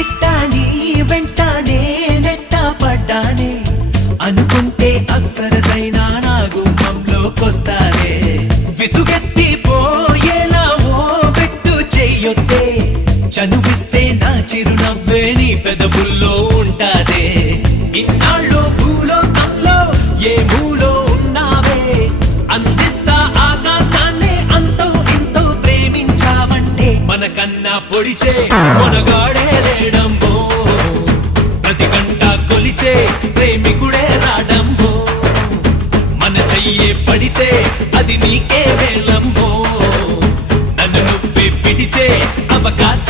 తిట్టాని వెంటానే నెట్ట పడ్డానే అనుకుంటే అప్సరసైనా నా గుమ్మంలోకొస్తానే విసుగెత్తి పోయేలా ఓ పెట్టు చెయ్యొద్దే చనువిస్తే నా చిరునవ్వే నీ పెదవుల్లో ఉంటాదే ఇన్నాళ్ళు భూలోకంలో ఏ మూలో ఉన్నావే అందిస్తా ఆకాశాన్నే అంతో ఇంతో ప్రేమించావంటే మనకన్నా పొడిచే మనగాడే లేడమ్మో ప్రతి గంట కొలిచే ప్రేమికుడే రాడమ్మో మన చెయ్యే పడితే అది నీకే వేలమ్మో నన్ను నువ్వే పిడిచే అవకాశం